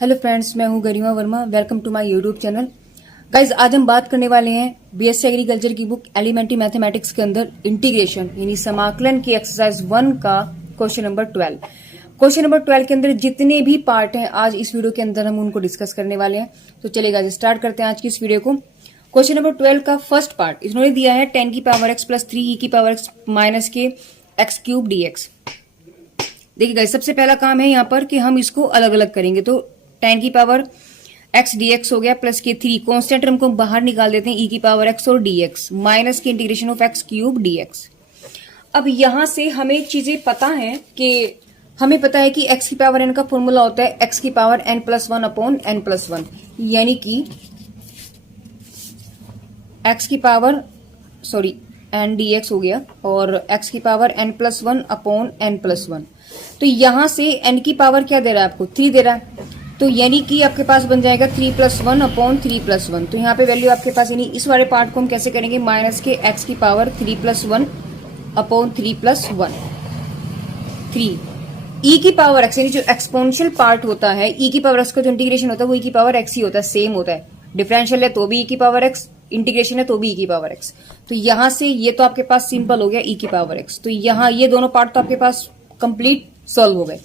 Hello friends, मैं हूं Garima Verma. Welcome to my YouTube channel. Guys, आज हम बात करने वाले हैं बीएससी एग्रीकल्चर की बुक एलिमेंट्री मैथमेटिक्स के अंदर इंटीग्रेशन यानी समाकलन की एक्सरसाइज 1 का क्वेश्चन नंबर 12। क्वेश्चन नंबर 12 के अंदर जितने भी पार्ट हैं आज इस वीडियो के अंदर हम उनको डिस्कस करने वाले हैं। तो चलेगा, स्टार्ट करते हैं आज की इस वीडियो को। क्वेश्चन नंबर 12 का फर्स्ट पार्ट इन्होंने दिया है 10 की पावर x प्लस 3 e की पावर x माइनस के x क्यूब dx। देखिए गाइस, सबसे पहला काम है यहाँ पर कि हम इसको अलग अलग करेंगे। तो 10 की पावर x dx हो गया प्लस के 3 कॉन्स्टेंट टर्म को बाहर निकाल देते हैं e की पावर x और dx माइनस के integration of x cube dx। अब यहां से हमें चीजें पता है कि हमें पता है कि x की पावर n का फॉर्मूला होता है x की power n plus 1 upon n plus 1, यानी कि x की पावर n dx हो गया और x की power n plus 1 upon n plus 1। तो यहां से n की पावर क्या दे रहा है आपको? 3 दे रहा है। तो यानी कि आपके पास बन जाएगा 3 प्लस 1 अपॉन 3 प्लस 1। तो यहाँ पे वैल्यू आपके पास, यानी इस वाले पार्ट को हम कैसे करेंगे? माइनस के x की power 3 plus 1 upon 3 plus 1 3 e की पावर x, यानी जो एक्सपोनेंशियल पार्ट होता है e की पावर x का जो इंटीग्रेशन होता है वो e की पावर x ही होता है, सेम होता है। डिफरेंशियल है तो भी e की पावर x, इंटीग्रेशन है तो भी e की पावर x। तो यहां से ये तो आपके पास सिंपल हो गया e की पावर x। तो यहाँ ये दोनों पार्ट तो आपके पास कंप्लीट सॉल्व हो गए।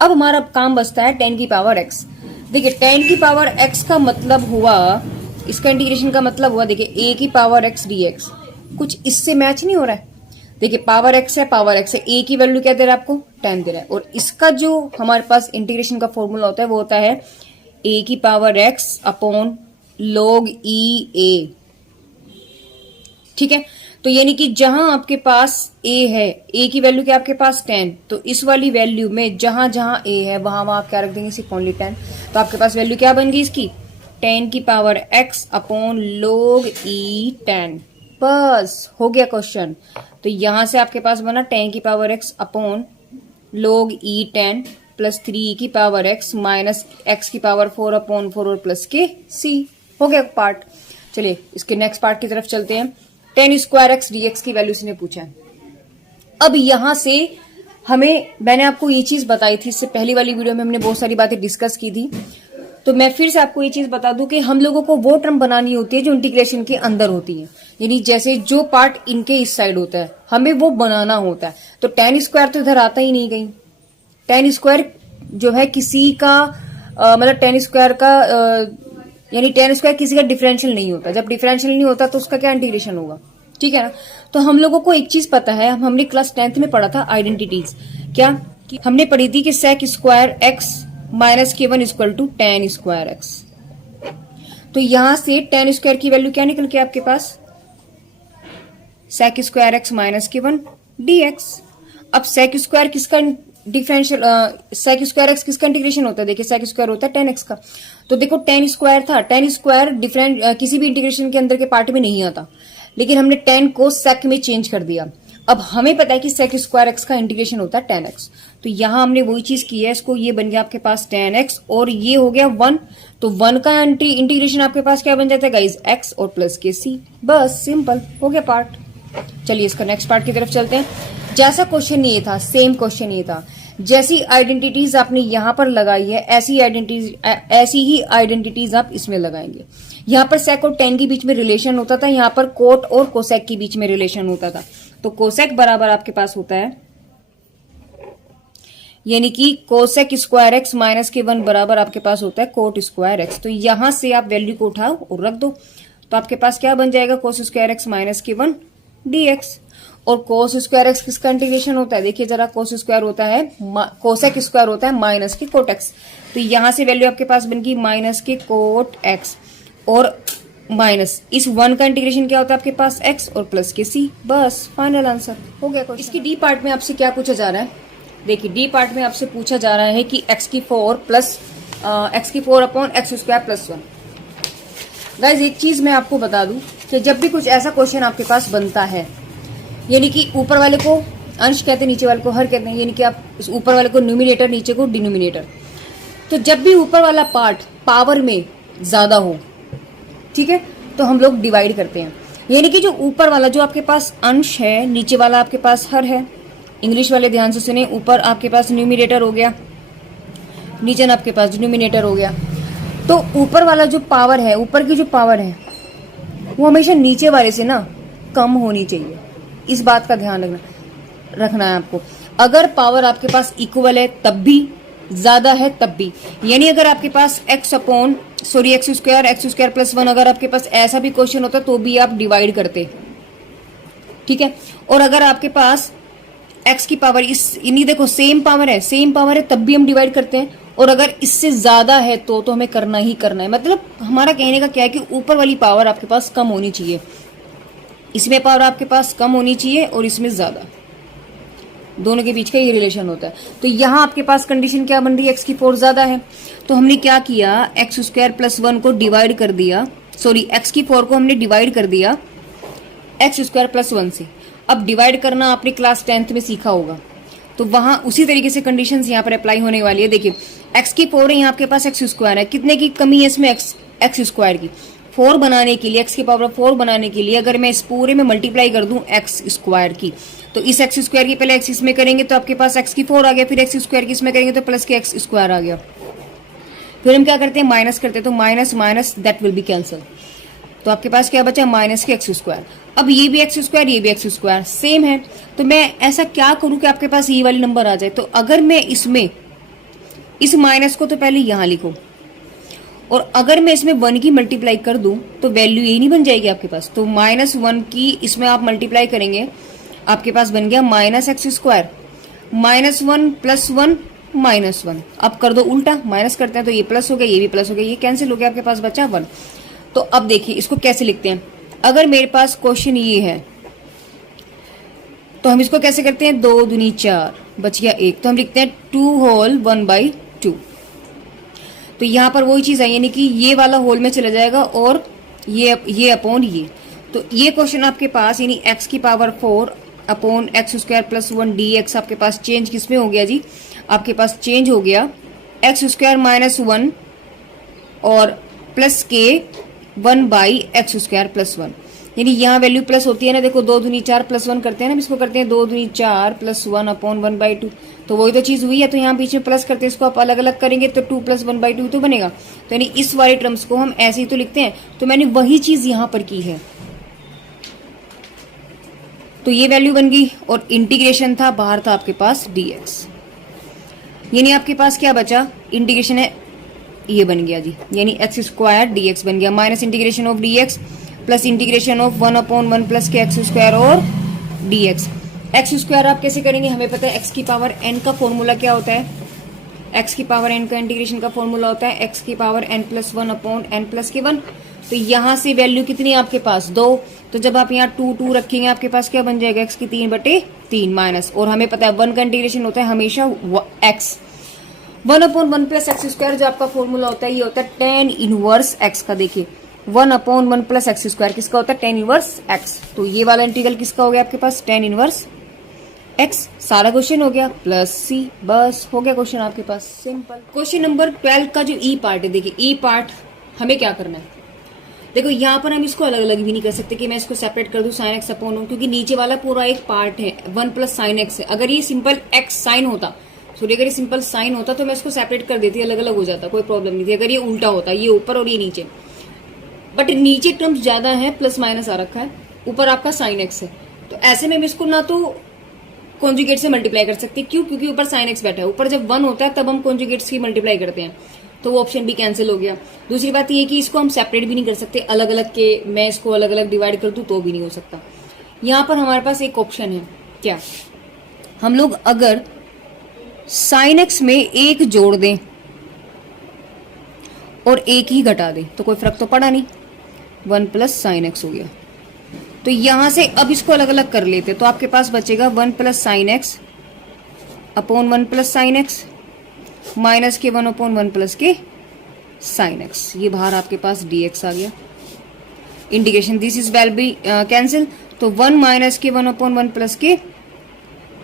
अब हमारा काम बचता है 10 की पावर x। देखिए 10 की पावर x का मतलब हुआ, इसका इंटीग्रेशन का मतलब हुआ, देखिए a की पावर x dx। कुछ इससे मैच नहीं हो रहा है। देखिए पावर x है, पावर x है, a की वैल्यू क्या दे रहा है आपको? 10 दे रहा है। और इसका जो हमारे पास इंटीग्रेशन का फॉर्मूला होता है वो होता है a की power x upon log e a। ठीक है, तो यानी कि जहां आपके पास a है, a की वैल्यू क्या आपके पास 10, तो इस वाली वैल्यू में जहां जहां a है वहां वहां आप क्या रख देंगे? सिर्फ ओनली 10। तो आपके पास वैल्यू क्या बन गई इसकी? 10 की power x upon log e 10। बस हो गया क्वेश्चन। तो यहां से आपके पास बना 10 की power x upon log e 10 plus 3 की पावर x माइनस x की पावर 4 अपॉन 4 और प्लस के c। हो गया पार्ट। चलिए इसके नेक्स्ट पार्ट की तरफ चलते हैं। 10 स्क्वायर x dx की वैल्यू इसने पूछा है। अब यहां से मैंने आपको ये चीज बताई थी, इससे पहली वाली वीडियो में हमने बहुत सारी बातें डिस्कस की थी। तो मैं फिर से आपको ये चीज बता दूं कि हम लोगों को वो टर्म बनानी होती है जो इंटीग्रेशन के अंदर होती है, यानी जैसे जो पार्ट इनके इस साइड होता है हमें वो बनाना होता है। तो 10 स्क्वायर तो इधर आता ही नहीं कहीं। 10 स्क्वायर जो है किसी का मतलब 10 स्क्वायर का यानी 10 स्क्वायर किसी का डिफरेंशियल नहीं होता। जब डिफरेंशियल नहीं होता तो उसका क्या इंटीग्रेशन होगा? ठीक है ना। तो हम लोगों को एक चीज पता है, हमने क्लास 10th में पढ़ा था आइडेंटिटीज। क्या हमने पढ़ी थी कि sec square x minus k1 equal to 10 square x। तो यहां से 10 स्क्वायर की वैल्यू क्या निकल के आपके पास? sec square x minus k1 dx। अब sec स्क्वायर किसका डिफरेंशियल, sec स्क्वायर x किसका इंटीग्रेशन होता है? देखिए sec स्क्वायर होता है 10x का। तो देखो 10 स्क्वायर था, 10 स्क्वायर डिफरेंट किसी भी इंटीग्रेशन के अंदर के पार्ट में नहीं आता, लेकिन हमने 10 को sec में चेंज कर दिया। अब हमें पता है कि sec स्क्वायर x का इंटीग्रेशन होता है 10x। तो यहां हमने वही चीज की है, इसको ये बन गया आपके पास 10x और ये हो गया 1। तो 1 का इंटीग्रेशन आपके पास क्या बन जाता है गाइज? x और प्लस के c। बस सिंपल हो गया पार्ट। चलिए इसका नेक्स्ट पार्ट की तरफ चलते हैं। जैसा क्वेश्चन ये था, सेम क्वेश्चन ये था। जैसी आइडेंटिटीज आपने यहां पर लगाई है ऐसी ही आइडेंटिटीज आप इसमें लगाएंगे। यहां पर sec और tan के बीच में रिलेशन होता था, यहां पर कोट और कोसेक के बीच में रिलेशन होता था। तो कोसेक बराबर आपके पास होता है, यानी कि कोसेक स्क्वायर x माइनस के 1 बराबर आपके पास होता है कोट स्क्वायर x। तो यहां से आप वैल्यू को उठाओ और रख दो। तो आपके पास क्या बन जाएगा? कोस स्क्वायर x माइनस के 1 dx। और कोस स्क्वायर x किसका इंटीग्रेशन होता है? देखिए जरा, कोस स्क्वायर होता है, कोसेक स्क्वायर होता है माइनस के कोट x। तो यहां से वैल्यू आपके पास बन गई माइनस के कोट x और माइनस इस 1 का इंटीग्रेशन क्या होता है आपके पास? x और प्लस के c। बस फाइनल आंसर हो गया क्वेश्चन। इसकी डी पार्ट में आपसे क्या पूछा जा रहा है? देखिए डी पार्ट में आपसे पूछा जा रहा है कि x की 4 upon x square plus 1। Guys एक चीज मैं आपको बता दूं कि जब भी कुछ ऐसा क्वेश्चन आपके पास बनता है, यानी कि ऊपर वाले को अंश कहते हैं, नीचे वाले को हर कहते हैं, यानी कि आप इस ऊपर वाले को न्यूमिनेटर, नीचे को डिनोमिनेटर। तो जब भी ऊपर वाला पार्ट पावर में ज्यादा हो, ठीक है, तो हम लोग डिवाइड करते हैं। यानी कि जो ऊपर वाला जो आपके पास अंश है, नीचे वाला आपके पास हर है। इंग्लिश वाले ध्यान से सुने, ऊपर आपके पास न्यूमिनेटर हो गया, नीचे ना आपके पास डिनोमिनेटर हो गया। तो ऊपर वाला जो पावर है, ऊपर की जो पावर है वो हमेशा नीचे वाले से ना कम होनी चाहिए। इस बात का ध्यान रखना है आपको। अगर पावर आपके पास इक्वल है तब भी, ज्यादा है तब भी। यानी अगर आपके पास एक्स स्क्वायर प्लस 1 अगर आपके पास ऐसा भी क्वेश्चन होता तो भी आप डिवाइड करते, ठीक है। और अगर आपके पास एक्स की पावर इन्हीं देखो सेम पावर है तब भी हम डिवाइड करते हैं। और अगर इससे ज्यादा है तो हमें करना ही करना है। मतलब हमारा कहने का क्या है कि ऊपर वाली पावर आपके पास कम होनी चाहिए, इसमें पावर आपके पास कम होनी चाहिए और इसमें ज्यादा, दोनों के बीच का ये रिलेशन होता है। तो यहां आपके पास कंडीशन क्या बन रही है, एक्स की पावर ज्यादा है। तो हमने क्या किया, एक्स स्क्वायर प्लस 1 को डिवाइड कर दिया, सॉरी एक्स की पावर को हमने डिवाइड कर दिया एक्स स्क्वायर प्लस 1 से। अब डिवाइड करना आपने क्लास 10th में सीखा होगा, तो वहां उसी तरीके से कंडीशंस यहाँ पर अप्लाई होने वाली है। देखिए एक्स की पावर है यहाँ आपके पास एक्स स्क्वायर है, कितने की कमी है इसमें, एक्स स्क्वायर की। 4 बनाने के लिए, एक्स की पावर 4 बनाने के लिए अगर मैं इस पूरे में मल्टीप्लाई कर दूं एक्स स्क्वायर की, तो इस एक्स स्क्वायर की पहले एक्स इसमें करेंगे तो आपके पास एक्स की 4 आ गया, फिर एक्स स्क्वायर की इसमें करेंगे तो प्लस के एक्स स्क्वायर आ गया। फिर हम क्या करते हैं, माइनस करते हैं, तो minus minus that will be cancel. तो आपके पास क्या बचा, माइनस के एक्स स्क्वायर। अब ये भी एक्स स्क्वायर, ये भी एक्स स्क्वायर सेम है, तो मैं ऐसा क्या करूं कि आपके पास ये वाली नंबर आ जाए। तो अगर मैं इसमें इस माइनस को तो पहले यहां लिखो, और अगर मैं इसमें 1 की मल्टीप्लाई कर दूं तो वैल्यू यही नहीं बन जाएगी आपके पास। तो -1 की इसमें आप मल्टीप्लाई करेंगे, आपके पास बन गया माइनस एक्स स्क्वायर, -1 प्लस 1 -1। अब कर दो उल्टा, माइनस करते हैं तो ये प्लस हो गया, ये भी प्लस हो गया, ये कैंसिल हो गया, आपके पास बचा 1। तो अब देखिए इसको कैसे लिखते हैं। अगर मेरे पास क्वेश्चन ये है तो हम इसको कैसे करते हैं, 2 दूनी 4 बच गया 1, तो हम लिखते हैं 2 होल 1/2। तो यहां पर वही चीज है, यानी कि ये वाला होल में चला जाएगा और ये अपॉन ये। तो ये क्वेश्चन आपके पास यानी एक्स की power 4 upon x square plus 1 dx आपके पास चेंज किसमें हो गया जी, आपके पास चेंज हो गया एक्स स्क्वायर -1 और प्लस के 1/x स्क्वायर प्लस 1। यानी यहाँ वैल्यू प्लस होती है ना, देखो 2 दूनी 4 प्लस 1 करते हैं ना, इसको करते हैं 2 दूनी 4 प्लस 1 अपॉन 1/2। तो वही तो चीज हुई है, तो यहाँ बीच में प्लस करते हैं, इसको आप अलग अलग करेंगे तो 2 प्लस 1/2 तो बनेगा। तो यानी इस वाले टर्म्स को हम ऐसे ही तो लिखते हैं, तो मैंने वही चीज यहाँ पर की है। तो ये वैल्यू बन गई और इंटीग्रेशन था, बाहर था आपके पास dx। यानी आपके पास क्या बचा, इंटीग्रेशन है ये बन गया जी, यानी एक्स स्क्वायर dx बन गया, minus integration of dx plus integration of 1/1 plus के एक्स स्क्वायर और dx। एक्स स्क्वायर आप कैसे करेंगे, हमें पता है एक्स की पावर n का फॉर्मूला क्या होता है, एक्स की पावर n का इंटीग्रेशन का फॉर्मूला होता है एक्स की पावर n+1/n+1। तो यहां से वैल्यू कितनी है आपके पास 2, तो जब आप यहाँ 2 रखेंगे आपके पास क्या बन जाएगा, एक्स की 3/3 माइनस, और हमें पता है 1 का इंटीग्रेशन होता है हमेशा x 1/1 प्लस एक्स स्क्वायर, जो आपका फॉर्मूला होता है ये होता है tan इनवर्स x का। देखिए 1/1 प्लस एक्स स्क्वायर किसका होता है, tan इनवर्स x। तो ये वाला इंटीग्रल किसका हो गया आपके पास, tan इनवर्स x। सारा क्वेश्चन हो गया प्लस c, बस हो गया क्वेश्चन आपके पास, सिंपल। क्वेश्चन नंबर 12 का जो ई पार्ट है, देखिए ई पार्ट हमें क्या करना है, देखो यहाँ पर हम इसको अलग अलग भी नहीं कर सकते कि मैं इसको सेपरेट कर दूं साइन एक्स अपॉन हूं, क्योंकि नीचे वाला पूरा एक पार्ट है 1 प्लस साइन एक्स है। अगर ये सिंपल एक्स साइन होता, सॉरी अगर ये सिंपल साइन होता तो मैं इसको सेपरेट कर देती, अलग अलग हो जाता, कोई प्रॉब्लम नहीं थी। अगर ये उल्टा होता, ये ऊपर और ये नीचे, बट नीचे टर्म्स ज्यादा है, प्लस माइनस आ रखा है, ऊपर आपका साइन एक्स है, तो ऐसे में इसको ना तो कॉन्जुगेट से मल्टीप्लाई कर सकते, क्यों, क्योंकि ऊपर साइन एक्स बैठा है, ऊपर जब 1 होता है तब हम कॉन्जुगेट्स की मल्टीप्लाई करते हैं, तो वो ऑप्शन भी कैंसिल हो गया। दूसरी बात ये कि इसको हम सेपरेट भी नहीं कर सकते, अलग अलग के मैं इसको अलग अलग डिवाइड कर दूं तो भी नहीं हो सकता। यहां पर हमारे पास एक ऑप्शन है, क्या, हम लोग अगर साइन एक्स में 1 जोड़ दें और 1 ही घटा दें तो कोई फर्क तो पड़ा नहीं, 1 प्लस साइन एक्स हो गया। तो यहां से अब इसको अलग अलग कर लेते, तो आपके पास बचेगा 1 plus sine x upon 1 plus sign x minus के 1/1 प्लस के साइन एक्स, ये बाहर आपके पास dx आ गया। Integration this is well be cancel, तो 1 माइनस के 1/1 प्लस के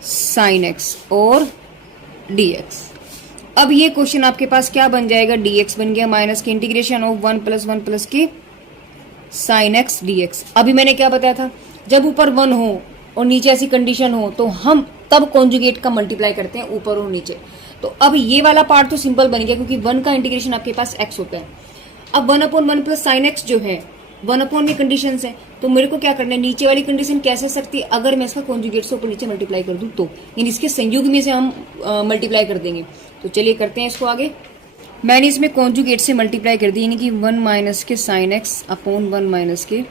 साइन एक्स और dx। अब ये क्वेश्चन आपके पास क्या बन जाएगा, dx बन गया माइनस के इंटीग्रेशन ऑफ 1 प्लस के साइन एक्स dx। अभी मैंने क्या बताया था, जब ऊपर 1 हो और नीचे ऐसी कंडीशन हो तो हम तब कॉन्जुगेट का मल्टीप्लाई करते हैं ऊपर और नीचे। तो तो अब ये वाला पार्ट तो सिंपल बन गया क्योंकि 1 का इंटीग्रेशन आपके पास x होता है। अब 1/1 प्लस साइन x जो है 1/, में कंडीशन है, तो मेरे को क्या करना है, नीचे वाली कंडीशन कैसे सकती है, अगर मैं इसका कॉन्जुगेट से ऊपर नीचे मल्टीप्लाई कर दूं तो, यानी इसके संयुग में से हम मल्टीप्लाई कर देंगे। तो चलिए करते हैं इसको आगे। मैंने इसमें कॉन्जुगेट से मल्टीप्लाई कर दी, यानी कि 1 माइनस के साइन एक्स अपॉन 1 माइनस के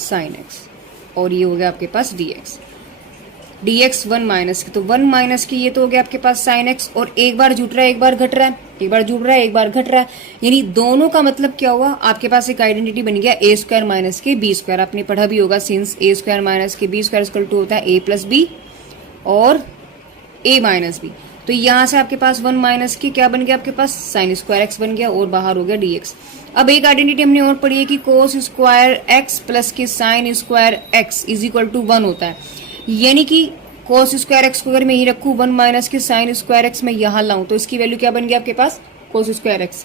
साइन एक्स, और ये हो गया आपके पास dx। dx 1 माइनस के, तो 1 माइनस की ये तो हो गया आपके पास साइन एक्स, और एक बार जुट रहा है एक बार घट रहा है, एक बार जुड़ रहा है एक बार घट रहा है, यानी दोनों का मतलब क्या हुआ, आपके पास एक आइडेंटिटी बन गया a स्क्वायर माइनस के b स्क्वायर। आपने पढ़ा भी होगा, सिंस a स्क्वायर माइनस के b स्क्वायर इक्वल टू होता है a प्लस b और a माइनस b। तो यहां से आपके पास 1 माइनस की क्या बन गया, आपके पास साइन स्क्वायर x बन गया, और बाहर हो गया dx। अब एक आइडेंटिटी हमने और पढ़ी है कि कोस स्क्वायर x प्लस के sine square x is equal to 1 होता है, यानी कि कोस स्क्वायर एक्स को अगर मैं यही रखूं 1 माइनस के साइन स्क्वायर एक्स मैं यहां लाऊं तो इसकी वैल्यू क्या बन गया आपके पास, कोस स्क्वायर एक्स,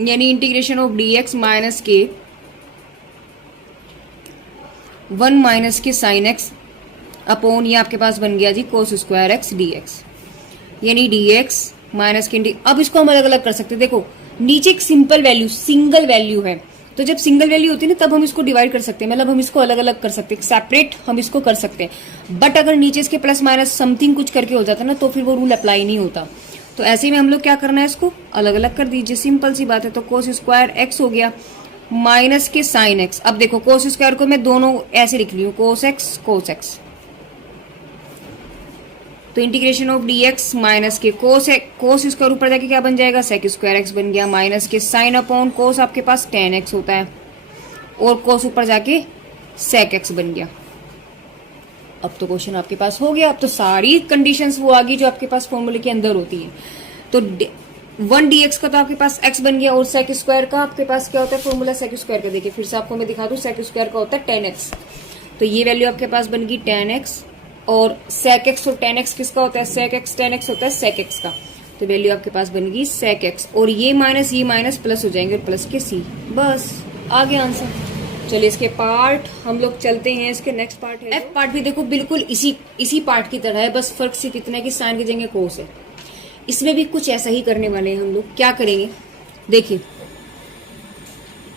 यानी इंटीग्रेशन ऑफ dx माइनस के 1 माइनस के साइन एक्स अपॉन ये आपके पास बन गया जी कोस स्क्वायर एक्स dx, यानी dx माइनस के अब इसको हम अलग अलग कर सकते हैं। देखो नीचे एक सिंपल वैल्यू सिंगल वैल्यू है, तो जब सिंगल वैल्यू होती है ना तब हम इसको डिवाइड कर सकते हैं, मतलब हम इसको अलग अलग कर सकते हैं, सेपरेट हम इसको कर सकते हैं। बट अगर नीचे इसके प्लस माइनस समथिंग कुछ करके हो जाता है ना तो फिर वो रूल अप्लाई नहीं होता। तो ऐसे में हम लोग क्या करना है, इसको अलग अलग कर दीजिए, सिंपल सी बात है। तो कोस स्क्वायर एक्स हो गया माइनस के साइन एक्स। अब देखो कोस स्क्वायर को मैं दोनों ऐसे लिख ली हूँ, कोस एक्स, तो इंटीग्रेशन ऑफ dx माइनस के कोस स्क्वायर ऊपर जाके क्या बन जाएगा, सेक स्क्वायर एक्स बन गया, माइनस के साइन अपॉन कोस आपके पास tan x होता है, और कोस ऊपर जाके सेक x बन गया। अब तो क्वेश्चन आपके पास हो गया। अब तो सारी कंडीशंस वो आ गई जो आपके पास फॉर्मूले के अंदर होती है। तो 1 dx का तो आपके पास x बन गया, और सेक स्क्वायर का आपके पास क्या होता है फॉर्मूला, सेक स्क्वायर का देखिए फिर से आपको मैं दिखा दूं, सेक स्क्वायर का होता है tan x। तो ये वैल्यू आपके पास बन गई tan x, और sec x और tan x किसका होता है, sec x tan x होता है sec x का। तो वैल्यू आपके पास बन गई sec x, और ये माइनस प्लस हो जाएंगे, प्लस के c, बस आ गया आंसर। चलिए इसके पार्ट हम लोग चलते हैं, इसके नेक्स्ट पार्ट है f पार्ट भी देखो बिल्कुल इसी पार्ट की तरह है, बस फर्क सिर्फ इतना है कि साइन की जगह कोस है। इसमें भी कुछ ऐसा ही करने वाले हैं हम लोग। क्या करेंगे देखिए,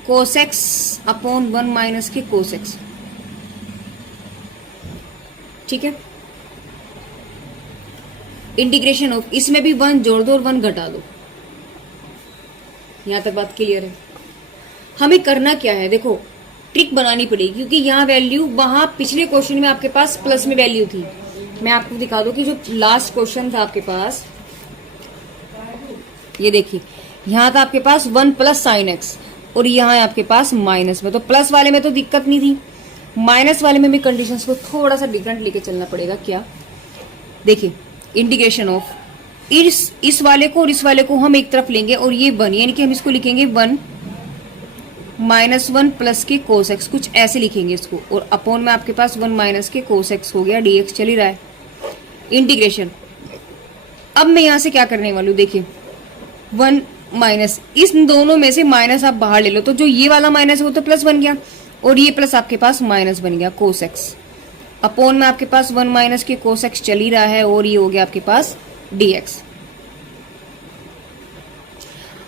कोस x अपॉन 1 माइनस के कोस x, ठीक है। इंटीग्रेशन ऑफ, इसमें भी 1 जोड़ दो और 1 घटा दो। यहां तक बात क्लियर है। हमें करना क्या है, देखो ट्रिक बनानी पड़ेगी, क्योंकि यहाँ वैल्यू वहां पिछले क्वेश्चन में आपके पास प्लस में वैल्यू थी। मैं आपको दिखा दूं कि जो लास्ट क्वेश्चन था आपके पास, ये देखिए यहां था आपके पास 1 प्लस साइन एक्स, और यहाँ है आपके पास माइनस में। तो प्लस वाले में तो दिक्कत नहीं थी, माइनस वाले में भी कंडीशंस को थोड़ा सा डिफरेंट लेके चलना पड़ेगा। क्या देखिए, इंटीग्रेशन ऑफ इस वाले को और इस वाले को हम एक तरफ लेंगे, और ये 1, यानी कि हम इसको लिखेंगे 1 माइनस 1 प्लस के कोस एक्स, कुछ ऐसे लिखेंगे इसको, और अपॉन में आपके पास 1 माइनस के कोस एक्स हो गया, dx चल ही रहा है। इंटीग्रेशन, अब मैं यहां से क्या करने वाली हूं, देखिए 1 माइनस, इस दोनों में से माइनस आप बाहर ले लो, तो जो ये वाला माइनस है वो तो प्लस बन गया, और ये प्लस आपके पास माइनस बन गया कोस एक्स, अपॉन में आपके पास 1 माइनस के कोस एक्स चल ही रहा है, और ये हो गया आपके पास dx।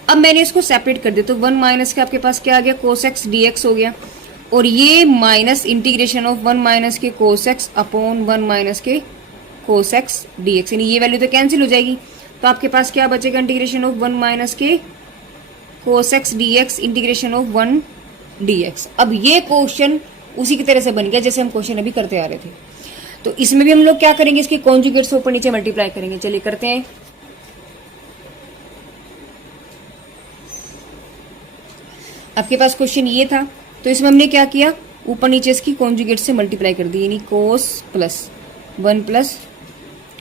अब मैंने इसको सेपरेट कर दिया, तो 1 माइनस के आपके पास क्या आ गया, कोस एक्स dx हो गया, और ये माइनस इंटीग्रेशन ऑफ 1 माइनस के कोस एक्स अपॉन 1 माइनस के कोस एक्स dx, यानी ये वैल्यू तो कैंसिल हो जाएगी। तो आपके पास क्या बचेगा, इंटीग्रेशन ऑफ 1 माइनस के cos x dx integration of 1 dx। अब ये क्वेश्चन उसी की तरह से बन गया जैसे हम क्वेश्चन अभी करते आ रहे थे। तो इसमें भी हम लोग क्या करेंगे, इसके कॉन्जुगेट से ऊपर नीचे मल्टीप्लाई करेंगे। चलिए करते हैं। आपके पास क्वेश्चन ये था, तो इसमें हमने क्या किया, ऊपर नीचे इसकी कॉन्जुगेट से मल्टीप्लाई कर दी, यानी कोस प्लस 1 प्लस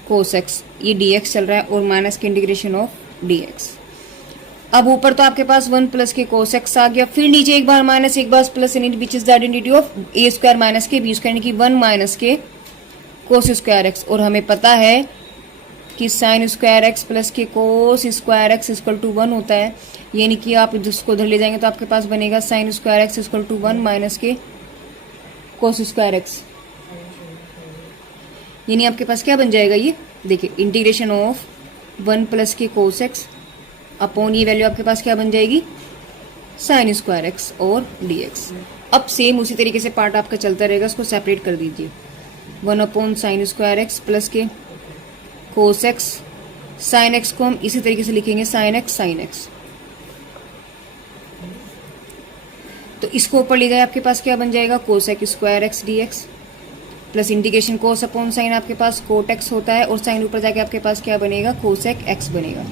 कोस एक्स, ये dx चल रहा है, और माइनस के इंटीग्रेशन ऑफ dx। अब ऊपर तो आपके पास 1 प्लस के कोस एक्स आ गया, फिर नीचे एक बार माइनस एक बार plus, which is the identity of a square minus के b स्क्वायर, यानी कि 1 माइनस के कोस स्क्वायर एक्स। और हमें पता है कि साइन स्क्वायर एक्स प्लस के cos square x equal to 1 होता है, यानी कि आप जिसको उधर ले जाएंगे तो आपके पास बनेगा sine square x equal to 1 minus के कोस स्क्वायर एक्स, यानी आपके पास क्या बन जाएगा, ये देखिए इंटीग्रेशन ऑफ 1 प्लस के कोस एक्स अपॉन ये वैल्यू आपके पास क्या बन जाएगी, साइन स्क्वायर एक्स और डी एक्स। अब सेम उसी तरीके से पार्ट आपका चलता रहेगा, उसको सेपरेट कर दीजिए। 1 upon sine square x plus के कोस एक्स, साइन एक्स को हम इसी तरीके से लिखेंगे साइन एक्स साइन एक्स। तो इसको ऊपर ले जाए आपके पास क्या बन जाएगा, cosec square x d x plus integration कोस अपॉन साइन आपके पास कोट एक्स होता है और साइन ऊपर जाके आपके पास क्या बनेगा, कोसेक एक्स बनेगा।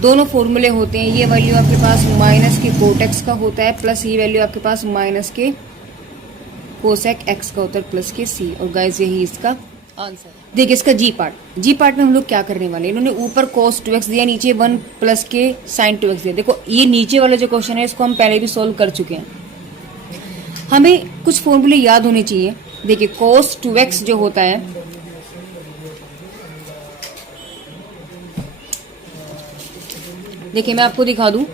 दोनों फॉर्मूले होते हैं, ये वैल्यू आपके पास माइनस के कोट एक्स का होता है प्लस ये वैल्यू आपके पास माइनस के कोसेक एक्स का होता है प्लस के सी। और गाइस यही इसका आंसर। देखिए इसका जी पार्ट में हम लोग क्या करने वाले हैं, इन्होंने ऊपर cos 2x दिया, नीचे 1 प्लस के sin 2x दिया। देखो ये नीचे वाला जो क्वेश्चन है इसको हम पहले भी सोल्व कर चुके हैं, हमें कुछ फॉर्मूले याद होने चाहिए। देखिए cos 2x जो होता है, देखिए मैं आपको दिखा दूं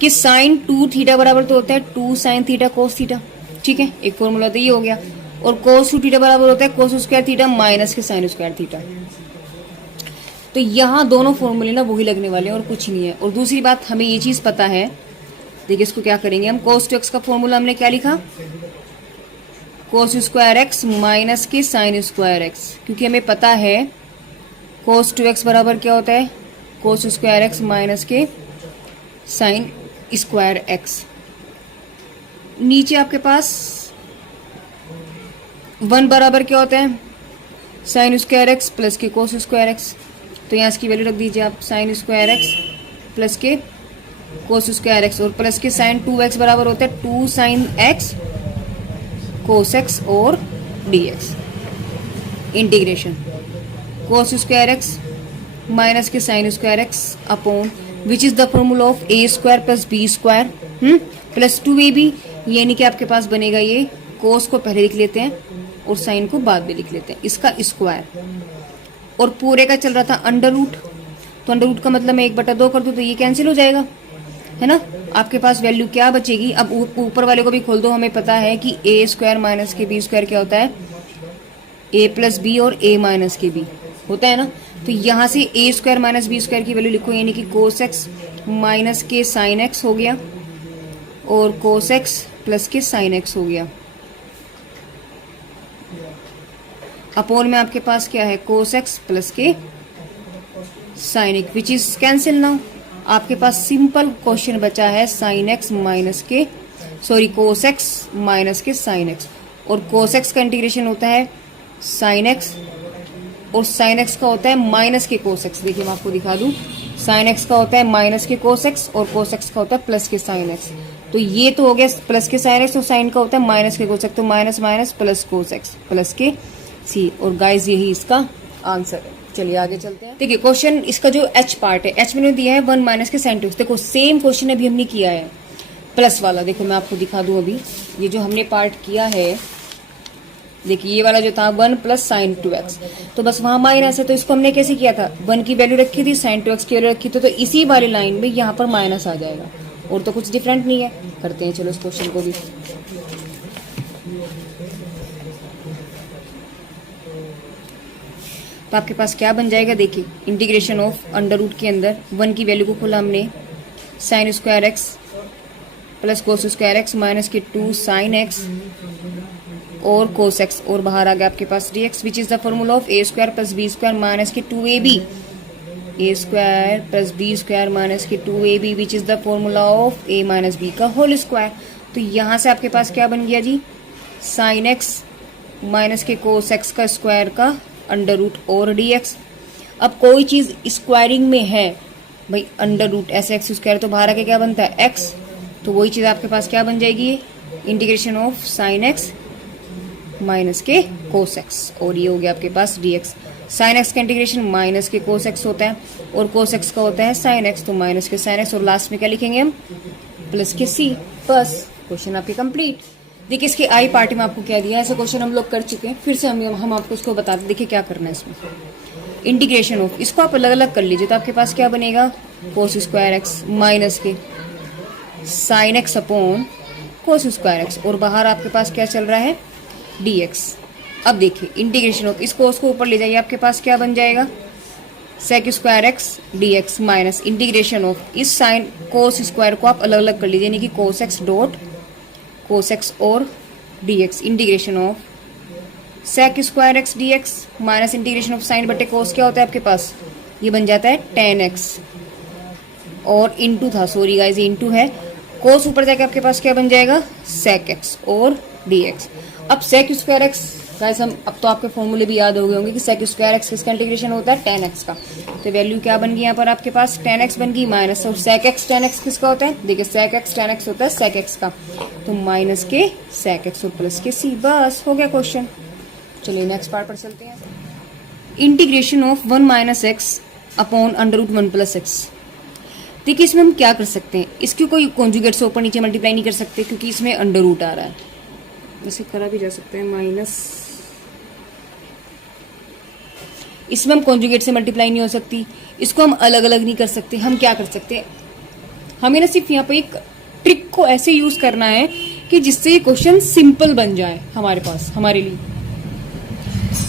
कि sin 2 थीटा बराबर तो होता है 2 sin थीटा cos थीटा, ठीक है, एक फॉर्मूला तो ये हो गया। और cos 2 थीटा बराबर होता है cos स्क्वायर थीटा माइनस के sin स्क्वायर थीटा। तो यहाँ दोनों फॉर्मूले ना वही लगने वाले हैं और कुछ नहीं है। और दूसरी बात हमें ये चीज पता है, देखिए इसको क्या करेंगे हम, cos 2x का फॉर्मूला हमने क्या लिखा, cos स्क्वायर एक्स माइनस के sin स्क्वायर एक्स, क्योंकि हमें पता है cos 2x बराबर क्या होता है, cos स्क्वायर एक्स माइनस के sin स्क्वायर एक्स। नीचे आपके पास 1 बराबर क्या होता है, साइन स्क्वायर एक्स प्लस के कोस स्क्वायर एक्स। तो यहाँ इसकी वैल्यू रख दीजिए आप, साइन स्क्वायर एक्स प्लस के कोस स्क्वायर एक्स और प्लस के साइन 2x बराबर होता है 2 साइन एक्स कोस एक्स और d x. Integration cos square x minus के sine square x upon which is the formula of a square plus b square plus 2ab, यानी कि आपके पास बनेगा ये कोस को पहले लिख लेते हैं और साइन को बाद में लिख लेते हैं, इसका स्क्वायर। और पूरे का चल रहा था अंडर रूट, तो अंडर रूट का मतलब मैं 1/2 कर दूं तो ये कैंसिल हो जाएगा, है ना। आपके पास वैल्यू क्या बचेगी, अब ऊपर वाले को भी खोल दो, हमें पता है कि ए स्क्वायर माइनस के बी स्क्वायर क्या होता है, ए प्लस बी और ए माइनस के बी होता है ना। तो यहाँ से ए स्क्वायर माइनस बी स्क्वायर की वैल्यू लिखो, यानी कि कोस एक्स माइनस के साइन एक्स हो गया और कोस एक्स प्लस के साइन एक्स हो गया। अपोन में आपके पास क्या है, कोस एक्स प्लस के sine x which is cancel now. आपके पास सिंपल क्वेश्चन बचा है साइन एक्स माइनस के कोस एक्स माइनस के साइन एक्स। और कोस एक्स का इंटीग्रेशन होता है साइन एक्स और साइन एक्स का होता है माइनस के कोस एक्स। देखिए मैं आपको दिखा दूं, साइन एक्स का होता है माइनस के कोस एक्स और कोस एक्स का होता है प्लस के साइन एक्स। तो ये तो हो गया प्लस के साइन एक्स और साइन का होता है माइनस के कोस एक्स, तो minus minus plus cos x plus के सी। और गाइस यही इसका आंसर है। चलिए आगे चलते हैं। देखिए क्वेश्चन इसका जो एच पार्ट है, एच में दिया है 1 माइनस के साइन 2x। देखो सेम क्वेश्चन अभी हमने किया है प्लस वाला। देखो मैं आपको दिखा दूं, अभी ये जो हमने पार्ट किया है, देखिए ये वाला जो था 1 प्लस साइन 2x, तो बस वहां माइनस है, तो इसको हमने कैसे किया था, 1 की वैल्यू रखी थी, साइन 2x की वैल्यू रखी थी, तो इसी वाली लाइन में यहाँ पर माइनस आ जाएगा और तो कुछ डिफरेंट नहीं है। करते हैं चलो इस क्वेश्चन को भी। तो आपके पास क्या बन जाएगा, देखिए इंटीग्रेशन ऑफ अंडर रूट के अंदर 1 की वैल्यू को खोला हमने, sign square x plus cos square x minus के 2 साइन एक्स और कोस एक्स, और बाहर आ गया आपके पास dx which is the formula of a square plus b square minus के 2ab, a square plus b square minus के 2ab which is the formula of a minus b का होल स्क्वायर। तो यहाँ से आपके पास क्या बन गया जी, साइन एक्स माइनस के कोस एक्स का स्क्वायर का अंडर रूट और dx। अब कोई चीज स्क्वायरिंग में है भाई, अंडर रूट ऐसे एक्स स्क्वायर, तो बाहर आके क्या बनता है x, तो वही चीज आपके पास क्या बन जाएगी, integration of sign x minus के कोस एक्स, और ये हो गया आपके पास dx। साइन एक्स का इंटीग्रेशन माइनस के कोस एक्स होता है और कोस एक्स का होता है साइन एक्स, तो माइनस के साइन एक्स, और लास्ट में क्या लिखेंगे हम, प्लस के सी। बस क्वेश्चन आपके कंप्लीट। देखिए इसके आई पार्ट में आपको क्या दिया है, ऐसे क्वेश्चन हम लोग कर चुके हैं, फिर से हम आपको इसको बताते हैं। देखिए क्या करना है इसमें, इंटीग्रेशन ऑफ, इसको आप अलग अलग कर लीजिए, तो आपके पास क्या बनेगा, कोस स्क्वायर एक्स माइनस के साइन एक्स अपॉन कोस स्क्वायर एक्स, और बाहर आपके पास क्या चल रहा है, dx। अब देखिए इंटीग्रेशन ऑफ, इसको उसको ऊपर ले जाइए, आपके पास क्या बन जाएगा, sec square x d x minus integration of इस साइन कोस स्क्वायर को आप अलग अलग कर लीजिए, यानी कि cos x dot cos x और d x integration of sec square x d x minus integration of sine बटे कोस क्या होता है आपके पास, ये बन जाता है टेन एक्स और इंटू था, सॉरी गाइस इंटू है, कोस ऊपर जाके आपके पास क्या बन जाएगा सेक एक्स और डी एक्स। अब सेक स्क्वायर एक्स गाइस हम अब तो आपके फॉर्मूले भी याद हो गए होंगे कि सेक स्क्वायर एक्स किसका इंटीग्रेशन होता है टेन एक्स का, तो वैल्यू क्या बन गई यहाँ पर आपके पास टेन एक्स बन गई माइनस, और सेक एक्स टेन एक्स किसका होता है, देखिए सेक एक्स टेन एक्स होता है सेक एक्स का, तो माइनस के सेक एक्स और प्लस के सी, बस हो गया क्वेश्चन। चलिए नेक्स्ट पार्ट पर चलते हैं। Integration of one minus x upon under root one plus x. देखिए इसमें हम क्या कर सकते हैं, इसकी कोई कॉन्जुगेट से ऊपर नीचे मल्टीप्लाई नहीं कर सकते क्योंकि इसमें अंडर रूट आ रहा है, इसे करा भी जा सकता है माइनस, इसमें हम कॉन्जुगेट से मल्टीप्लाई नहीं हो सकती, इसको हम अलग अलग नहीं कर सकते। हम क्या कर सकते हैं, हमें ना सिर्फ यहाँ पे एक ट्रिक को ऐसे यूज करना है कि जिससे ये क्वेश्चन सिंपल बन जाए हमारे पास हमारे लिए।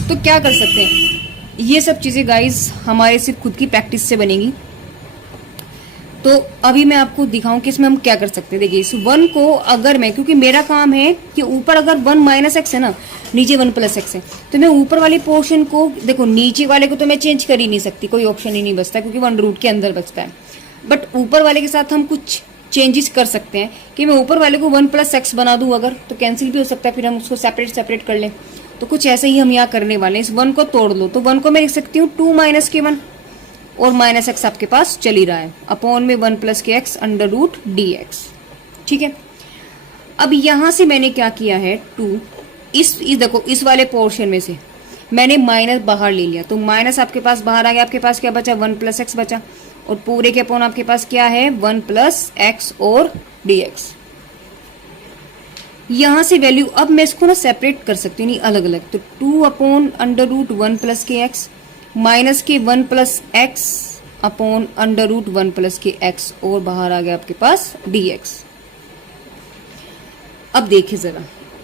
तो क्या कर सकते हैं, ये सब चीजें गाइस हमारे सिर्फ खुद की प्रैक्टिस से बनेगी। तो अभी मैं आपको दिखाऊं कि इसमें हम क्या कर सकते हैं। देखिए इस वन को अगर मैं, क्योंकि मेरा काम है कि ऊपर अगर वन माइनस एक्स है ना, नीचे वन प्लस एक्स है, तो मैं ऊपर वाले पोर्शन को, देखो नीचे वाले को तो मैं चेंज कर ही नहीं सकती, कोई ऑप्शन ही नहीं बचता क्योंकि वन रूट के अंदर बचता है, बट ऊपर वाले के साथ हम कुछ चेंजेस कर सकते हैं कि मैं ऊपर वाले को वन प्लस एक्स बना दूं अगर, तो कैंसिल भी हो सकता है, फिर हम उसको सेपरेट कर लें। तो कुछ ऐसे ही हम यहाँ करने वाले हैं, इस वन को तोड़ लो, तो वन को मैं लिख सकती हूँ टू माइनस के वन और माइनस एक्स आपके पास चल ही रहा है, अपॉन में वन प्लस के x under root d x, ठीक है। अब यहां से मैंने क्या किया है, टू इस देखो इस वाले पोर्शन में से मैंने माइनस बाहर ले लिया, तो माइनस आपके पास बाहर आ गया, आपके पास क्या बचा वन प्लस एक्स बचा, और पूरे के अपॉन आपके पास क्या है वन प्लस एक्स और डी एक्स। यहां से वैल्यू अब मैं इसको ना सेपरेट कर सकती हूँ, नहीं अलग अलग, तो two upon under root one plus के एक्स माइनस के one plus x upon under root one plus के एक्स, और बाहर आ गया आपके पास डी एक्स। अब देखिए जरा,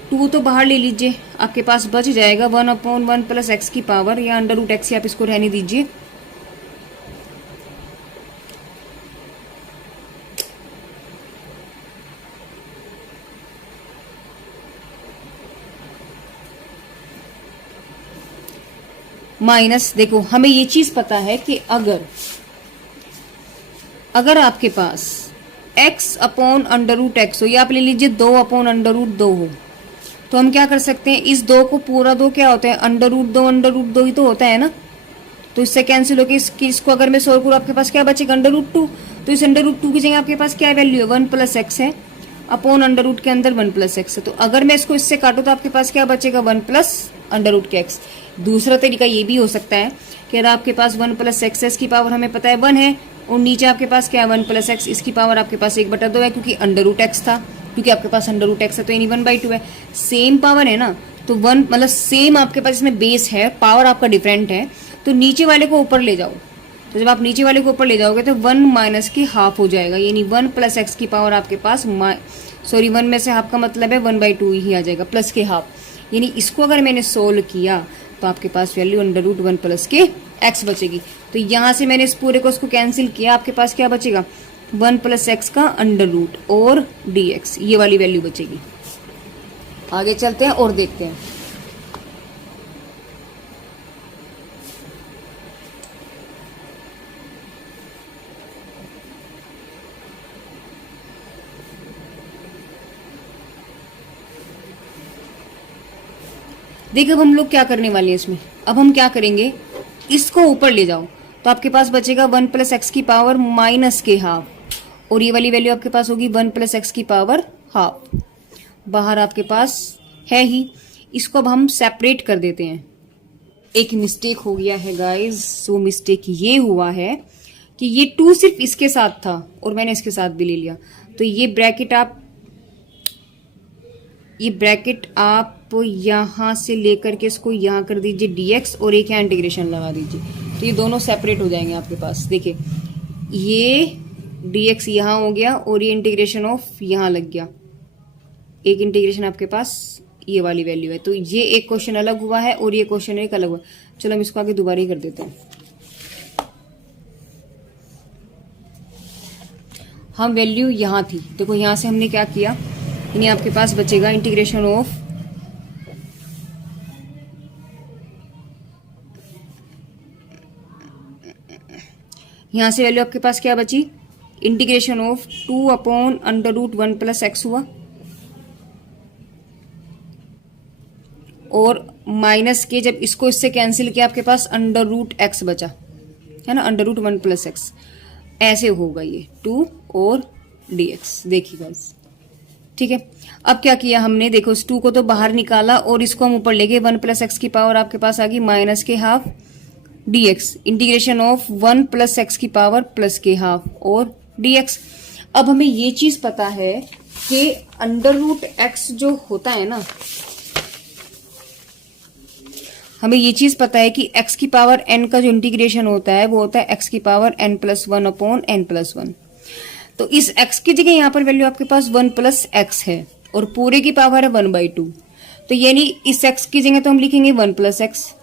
टू तो बाहर ले लीजिए, आपके पास बच जाएगा one upon one plus x की पावर या अंडर रूट एक्स, आप इसको रहने दीजिए, माइनस, देखो हमें ये चीज पता है कि अगर आपके पास x upon under root x हो, या आप ले लीजिए दो अपॉन अंडर रूट दो हो, तो हम क्या कर सकते हैं, इस दो को पूरा दो क्या होता है अंडर रूट दो ही तो होता है ना, तो इससे कैंसिल होकर इसको अगर मैं सोल्व करूँ आपके पास क्या बचेगा अंडर रूट टू, तो इस अंडर रूट टू की जगह आपके पास क्या वैल्यू है वन प्लस एक्स है, अपॉन अंडर रूट के अंदर वन प्लस एक्स है, तो अगर मैं इसको इससे काटूं तो आपके पास क्या बचेगा वन प्लस अंडर रूट के एक्स। दूसरा तरीका ये भी हो सकता है कि अगर आपके पास वन प्लस एक्स की पावर हमें पता है वन है, और नीचे आपके पास क्या है वन प्लस एक्स, इसकी पावर आपके पास एक बटा दो है क्योंकि अंडर रूट एक्स था, क्योंकि आपके पास अंडर रूट एक्स है तो यानी वन बाई टू है, सेम पावर है ना, तो वन मतलब सेम आपके पास इसमें बेस है, पावर आपका डिफरेंट है, तो नीचे वाले को ऊपर ले जाओ, तो जब आप नीचे वाले को ऊपर ले जाओगे तो वन माइनस की हाफ हो जाएगा, यानी वन प्लस एक्स की पावर आपके पास सॉरी वन में से हाफ का मतलब है वन बाई टू ही आ जाएगा प्लस के हाफ, यानी इसको अगर मैंने सोल्व किया तो आपके पास value under root one plus के एक्स बचेगी। तो यहां से मैंने इस पूरे को उसको कैंसिल किया, आपके पास क्या बचेगा वन प्लस एक्स का अंडर रूट और डी एक्स, ये वाली वैल्यू बचेगी। आगे चलते हैं और देखते हैं। देखो अब हम लोग क्या करने वाले हैं इसमें, अब हम क्या करेंगे, इसको ऊपर ले जाओ तो आपके पास बचेगा वन प्लस एक्स की पावर माइनस के हाफ, और ये वाली वैल्यू आपके पास होगी वन प्लस एक्स की पावर हाफ, बाहर आपके पास है ही, इसको अब हम सेपरेट कर देते हैं। एक मिस्टेक हो गया है गाइस, वो मिस्टेक ये हुआ है कि ये टू सिर्फ इसके साथ था और मैंने इसके साथ भी ले लिया, तो ये ब्रैकेट आप यहां से लेकर के इसको यहां कर दीजिए dx, और एक यहाँ इंटीग्रेशन लगा दीजिए, तो ये दोनों सेपरेट हो जाएंगे आपके पास। देखिए ये dx यहां हो गया और ये इंटीग्रेशन ऑफ यहां लग गया, एक इंटीग्रेशन आपके पास ये वाली वैल्यू है, तो ये एक क्वेश्चन अलग हुआ है और ये क्वेश्चन एक अलग हुआ। चलो हम इसको आगे दोबारा ही कर देते हैं। हम वैल्यू यहाँ थी, देखो यहाँ से हमने क्या किया, यानी आपके पास बचेगा इंटीग्रेशन ऑफ यहाँ से वैल्यू आपके पास क्या बची, इंटीग्रेशन ऑफ 2/√1 + x हुआ, और माइनस के जब इसको इससे कैंसिल किया आपके पास √x बचा, है ना, √1 + x, ऐसे होगा ये 2 और dx। देखिए गाइस, ठीक है। अब क्या किया हमने, देखो इस 2 को तो बाहर निकाला और इसको हम ऊपर ले गए, 1 + x की पावर आपके पास आ गई माइनस के half dx, integration of 1 + x की पावर प्लस के हाफ और dx। अब हमें ये चीज पता है कि √x जो होता है ना, हमें ये चीज पता है कि x की पावर n का जो इंटीग्रेशन होता है वो होता है x की पावर n+1/n+1। तो इस x की जगह यहाँ पर वैल्यू आपके पास 1 + x है और पूरे की पावर है 1/2। तो यानी इस x की जगह तो हम लिखेंगे 1 + x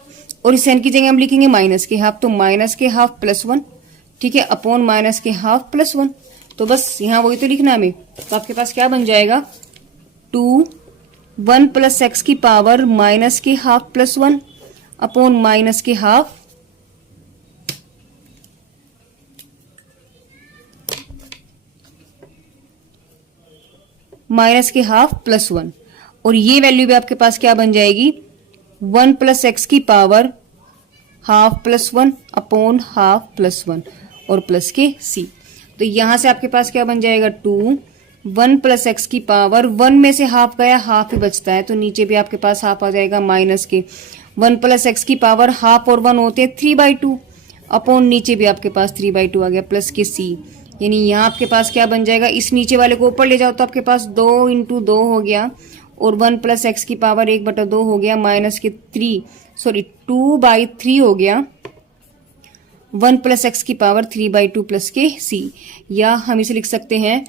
और इस n की जगह हम लिखेंगे माइनस के हाफ, तो माइनस के हाफ +1, ठीक है, अपॉन माइनस के हाफ +1। तो बस यहाँ वही तो लिखना हमें। तो आपके पास क्या बन जाएगा, 2 1 + x की पावर माइनस के हाफ +1 अपॉन माइनस के हाफ +1, और ये वैल्यू भी आपके पास क्या बन जाएगी, 1 + x की पावर हाफ +1 अपॉन हाफ +1 और प्लस के c। तो यहां से आपके पास क्या बन जाएगा, 2 1 + x की पावर 1 में से हाफ गया, हाफ ही बचता है, तो नीचे भी आपके पास हाफ आ जाएगा माइनस के 1 + x की पावर हाफ और 1 होते हैं 3/2 अपॉन नीचे भी आपके पास 3/2 आ गया प्लस के c। यानी यहाँ आपके पास क्या बन जाएगा, इस नीचे वाले को ऊपर ले जाओ तो आपके पास 2 × 2 हो गया और 1 + x की पावर 1/2 हो गया माइनस के 2/3 हो गया 1 + x की पावर 3/2 प्लस के c। या हम इसे लिख सकते हैं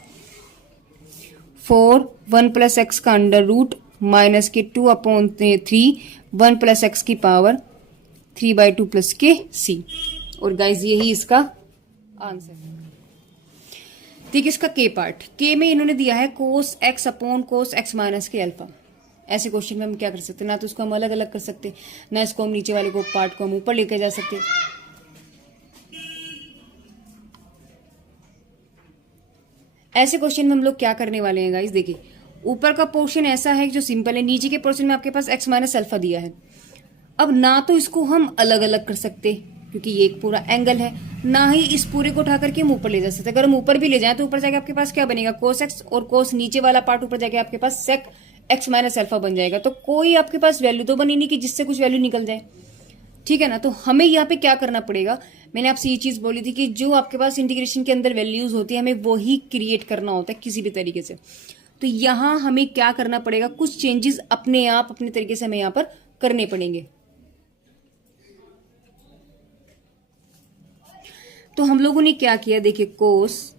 4 1 + x का √ माइनस के 2/3 1 + x की पावर 3/2 प्लस के c। और गाइज यही इसका आंसर है। ठीक है, इसका के पार्ट, के में इन्होंने दिया है cos x upon cos x minus के अल्फा। ऐसे क्वेश्चन में हम क्या कर सकते हैं, ना तो इसको हम अलग अलग कर सकते, ना इसको हम नीचे वाले को पार्ट को हम ऊपर लेकर जा सकते। ऐसे क्वेश्चन में हम लोग क्या करने वाले हैं गाइस, देखिए ऊपर का पोर्शन ऐसा है जो सिंपल है, नीचे के पोर्शन में आपके पास x माइनस अल्फा दिया है। अब ना तो इसको हम अलग अलग कर सकते क्योंकि ये एक पूरा एंगल है, ना ही इस पूरे को उठा करके हम ऊपर ले जा सकते। अगर हम ऊपर भी ले जाएं तो ऊपर जाके आपके पास क्या बनेगा, cos x, और cos नीचे वाला पार्ट ऊपर जाके आपके पास sec x माइनस अल्फा बन जाएगा। तो कोई आपके पास वैल्यू तो बनी नहीं कि जिससे कुछ वैल्यू निकल जाए, ठीक है ना। तो हमें यहाँ पे क्या करना पड़ेगा, मैंने आपसे ये चीज बोली थी कि जो आपके पास इंटीग्रेशन के अंदर वैल्यूज होती है हमें वही क्रिएट करना होता है किसी भी तरीके से। तो यहाँ हमें क्या करना पड़ेगा, कुछ चेंजेस अपने आप अपने तरीके से हमें यहाँ पर करने पड़ेंगे। तो हम लोगों ने क्या किया, देखिए कोस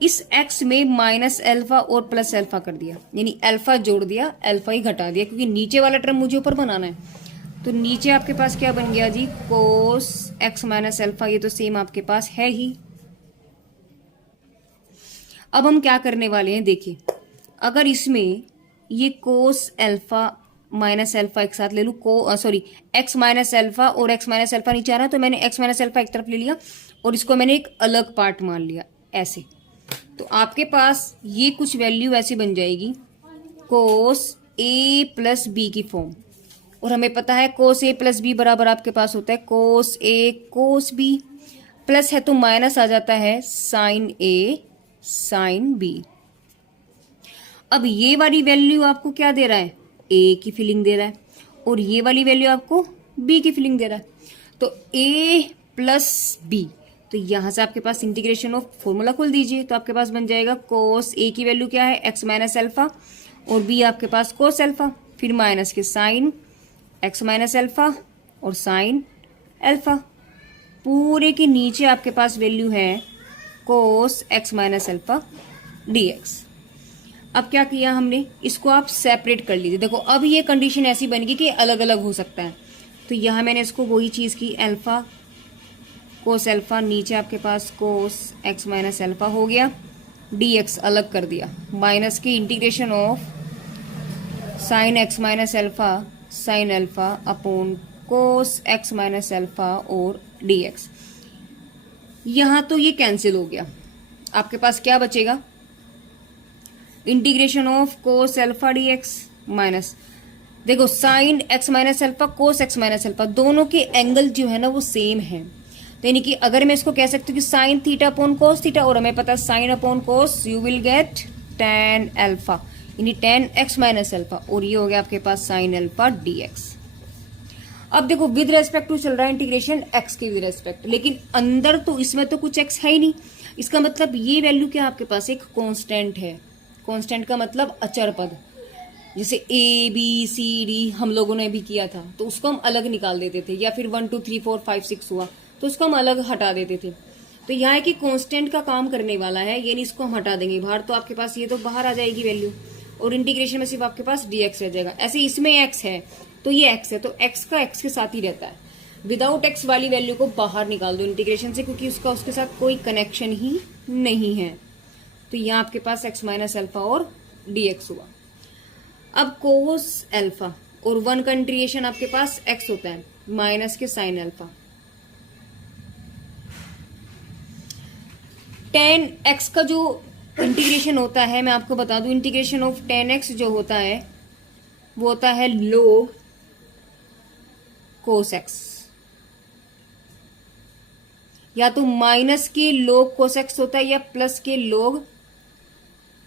इस x में माइनस अल्फा और प्लस अल्फा कर दिया, यानी अल्फा जोड़ दिया, अल्फा ही घटा दिया, क्योंकि नीचे वाला टर्म मुझे ऊपर बनाना है। तो नीचे आपके पास क्या बन गया जी, कोस x माइनस अल्फा, ये तो सेम आपके पास है ही। अब हम क्या करने वाले हैं, देखिए अगर इसमें ये कोस अल्फा माइनस अल्फा एक साथ ले लू, x माइनस अल्फा और x माइनस अल्फा नीचे आ रहा है, तो मैंने x माइनस अल्फा एक तरफ ले लिया और इसको मैंने एक अलग पार्ट मान लिया ऐसे। तो आपके पास ये कुछ वैल्यू ऐसी बन जाएगी कोस a प्लस बी की फॉर्म, और हमें पता है कोस a प्लस बी बराबर आपके पास होता है कोस a कोस b, प्लस है तो माइनस आ जाता है साइन a साइन b। अब ये वाली वैल्यू आपको क्या दे रहा है, a की फीलिंग दे रहा है, और ये वाली वैल्यू आपको b की फीलिंग दे रहा है। तो a प्लस b, तो यहां से आपके पास इंटीग्रेशन ऑफ फॉर्मूला खोल दीजिए, तो आपके पास बन जाएगा कोस a की वैल्यू क्या है, x माइनस अल्फा, और b आपके पास कोस अल्फा, फिर माइनस के साइन x माइनस अल्फा और साइन अल्फा। पूरे के नीचे आपके पास वैल्यू है कोस x माइनस अल्फा dx। अब क्या किया हमने, इसको आप सेपरेट कर लीजिए। देखो अब ये कंडीशन ऐसी बन गई कि अलग अलग हो सकता है, तो यहां मैंने इसको वही चीज की, अल्फा कोस अल्फा, नीचे आपके पास कोस x माइनस अल्फा हो गया, dx अलग कर दिया, माइनस की integration of sign x minus alpha sine alpha upon cos x minus alpha और dx। यहां तो ये कैंसिल हो गया, आपके पास क्या बचेगा, integration of cos alpha dx minus, देखो sine x minus alpha cos x minus alpha दोनों के एंगल जो है ना वो सेम है, तो यानी कि अगर मैं इसको कह सकती हूँ कि sine theta upon cos theta, और हमें पता है sine upon cos you will get tan alpha, यानी टेन एक्स माइनस एल्फा, और ये हो गया आपके पास साइन एल्फा dx। अब देखो विद रेस्पेक्ट टू चल रहा है इंटीग्रेशन एक्स के विद रेस्पेक्ट, लेकिन अंदर तो इसमें तो कुछ एक्स है ही नहीं, इसका मतलब ये वैल्यू क्या आपके पास एक कांस्टेंट है। कांस्टेंट का मतलब अचर पद, जैसे ए बी सी डी हम लोगों ने भी किया था, तो उसको हम अलग निकाल देते थे, या फिर 1 2 3 4 5 6 हुआ तो उसको हम अलग हटा देते थे। तो यहाँ है कि कांस्टेंट का काम करने वाला है, यानी इसको हम हटा देंगे बाहर, तो आपके पास ये तो बाहर आ जाएगी वैल्यू, और इंटीग्रेशन में सिर्फ आपके पास dx रह जाएगा। ऐसे इसमें x है तो ये x है, तो x का x के साथ ही रहता है, विदाउट x वाली वैल्यू को बाहर निकाल दो इंटीग्रेशन से, क्योंकि उसका उसके साथ कोई कनेक्शन ही नहीं है। तो यहाँ आपके पास x माइनस एल्फा और dx हुआ। अब कोस एल्फा और 1 का इंटीग्रेशन आपके पास x होता है माइनस के साइन एल्फा, टेन एक्स का जो इंटीग्रेशन होता है मैं आपको बता दूं, इंटीग्रेशन ऑफ टेन एक्स जो होता है वो होता है लोग कोस एक्स, या तो माइनस के लोग कोस एक्स होता है या प्लस के लोग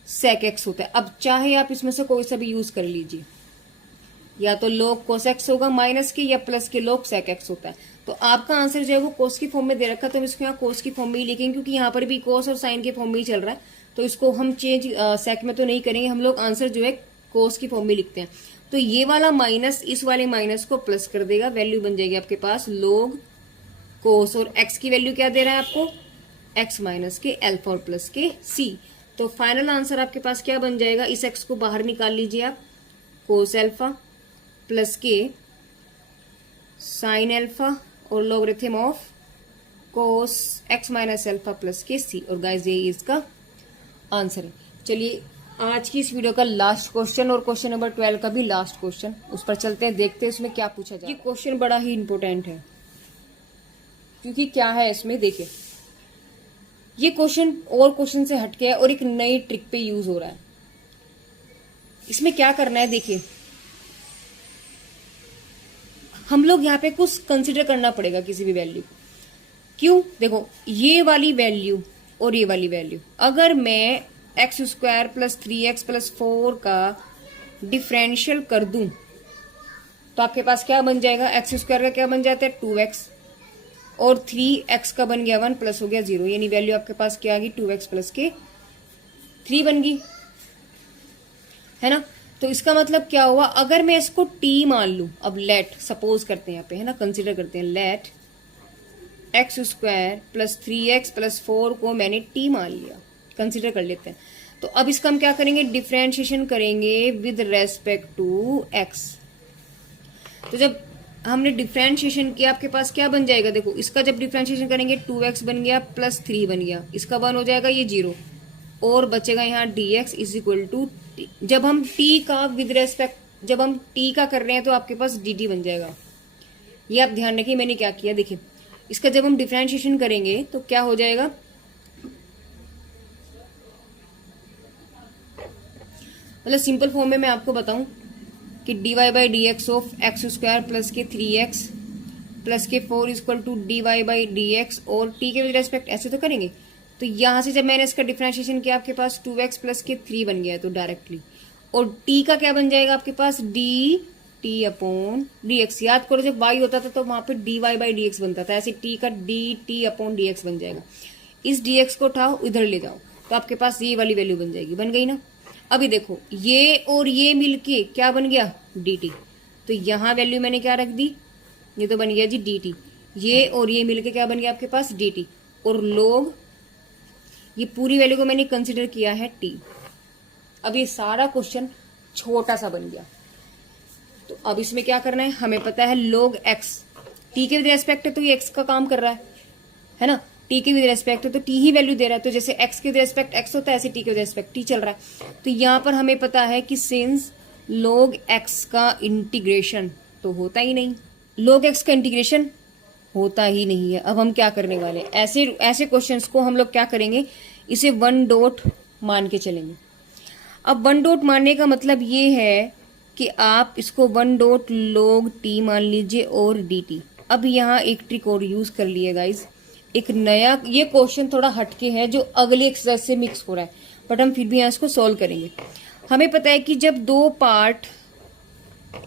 सेक एक्स होता है। अब चाहे आप इसमें से कोई सा भी यूज कर लीजिए, या तो लोग कोस एक्स होगा माइनस के, या प्लस के लोग सेक एक्स होता है। तो आपका आंसर जो है वो कोस की फॉर्म में दे रखा है, तो हम इसको यहाँ कोस की फॉर्म में ही लिखेंगे, क्योंकि यहाँ पर भी कोस और साइन के फॉर्म में ही चल रहा है, तो इसको हम चेंज सेक में तो नहीं करेंगे, हम लोग आंसर जो है कोस की फॉर्म में लिखते हैं। तो ये वाला माइनस इस वाले माइनस को प्लस कर देगा, वैल्यू बन जाएगी आपके पास लोग कोस, और एक्स की वैल्यू क्या दे रहा है आपको, एक्स माइनस के एल्फा और प्लस के सी। तो फाइनल आंसर आपके पास क्या बन जाएगा, इस एक्स को बाहर निकाल लीजिए आप, कोस एल्फा प्लस के साइन एल्फा और logarithm of cos x minus alpha plus के सी, और गाइस ये इसका आंसर है। चलिए आज की इस वीडियो का लास्ट क्वेश्चन और क्वेश्चन नंबर 12 का भी लास्ट क्वेश्चन, उस पर चलते हैं, देखते हैं उसमें क्या पूछा जाए। ये क्वेश्चन बड़ा ही इंपॉर्टेंट है, क्योंकि क्या है इसमें, देखिए ये क्वेश्चन और क्वेश्चन से हटके है और एक नई ट्रिक पे यूज हो रहा है। इसमें क्या करना है, देखिए हम लोग यहाँ पे कुछ कंसिडर करना पड़ेगा किसी भी वैल्यू को। क्यों, देखो ये वाली वैल्यू और ये वाली वैल्यू, अगर मैं x square plus 3x plus 4 का डिफरेंशियल कर दूं तो आपके पास क्या बन जाएगा, एक्स स्क्वायर का क्या बन जाता है 2x, और 3x का बन गया 1 प्लस हो गया 0, यानी वैल्यू आपके पास क्या आ गई 2x प्लस के 3 बन गई, है ना। तो इसका मतलब क्या हुआ, अगर मैं इसको t मान लूं, अब लेट सपोज करते हैं यहाँ पे, है ना, कंसिडर करते हैं, let x square plus 3x plus 4 को मैंने t मान लिया, कंसिडर कर लेते हैं। तो अब इसका हम क्या करेंगे, डिफरेंशिएशन करेंगे विद रेस्पेक्ट टू x। तो जब हमने डिफरेंशिएशन किया आपके पास क्या बन जाएगा, देखो इसका जब डिफरेंशिएशन करेंगे 2x बन गया प्लस 3 बन गया, इसका 1 हो जाएगा ये 0, और बचेगा यहाँ dx इज इक्वल टू, जब हम t का विद रेस्पेक्ट, जब हम t का कर रहे हैं तो आपके पास dt बन जाएगा। ये आप ध्यान रखिए मैंने क्या किया, देखिए इसका जब हम डिफरेंशिएशन करेंगे तो क्या हो जाएगा, मतलब सिंपल फॉर्म में मैं आपको बताऊं कि dy by d x of x square plus के 3x प्लस के 4 equal to dy by d x, और t के विद रेस्पेक्ट ऐसे तो करेंगे। तो यहां से जब मैंने इसका डिफरेंशिएशन किया आपके पास 2x प्लस के 3 बन गया है, तो डायरेक्टली, और t का क्या बन जाएगा आपके पास dt अपॉन dx। याद करो जब y होता था तो वहां पे dy बाई dx बनता था, ऐसे t का dt अपॉन dx बन जाएगा। इस dx को उठाओ इधर ले जाओ तो आपके पास ये वाली वैल्यू बन जाएगी, बन गई ना। अभी देखो ये और ये मिलके क्या बन गया dt, तो यहां वैल्यू मैंने क्या रख दी, ये तो बन गया जी dt, ये और ये मिलके क्या बन गया आपके पास dt, और लोग ये पूरी वैल्यू को मैंने कंसिडर किया है t। अब ये सारा क्वेश्चन छोटा सा बन गया, तो अब इसमें क्या करना है, हमें पता है log x, t के रेस्पेक्ट है तो ये x का काम कर रहा है ना, टी के विद रेस्पेक्ट है तो टी ही वैल्यू दे रहा है, तो जैसे एक्स के विद रेस्पेक्ट एक्स होता है ऐसे टी के विद रेस्पेक्ट टी चल रहा है। तो यहाँ पर हमें पता है कि सिंस log x का इंटीग्रेशन तो होता ही नहीं, log x का इंटीग्रेशन होता ही नहीं है। अब हम क्या करने वाले, ऐसे क्वेश्चंस को हम लोग क्या करेंगे, इसे वन डॉट मान के चलेंगे। अब वन डॉट मानने का मतलब ये है कि आप इसको वन डॉट log t मान लीजिए और dt। अब यहाँ एक ट्रिक और यूज कर लिए गाइज, एक नया, ये क्वेश्चन थोड़ा हटके है जो अगले एक्सरसाइज से मिक्स हो रहा है, बट हम फिर भी यहाँ इसको सॉल्व करेंगे। हमें पता है कि जब दो पार्ट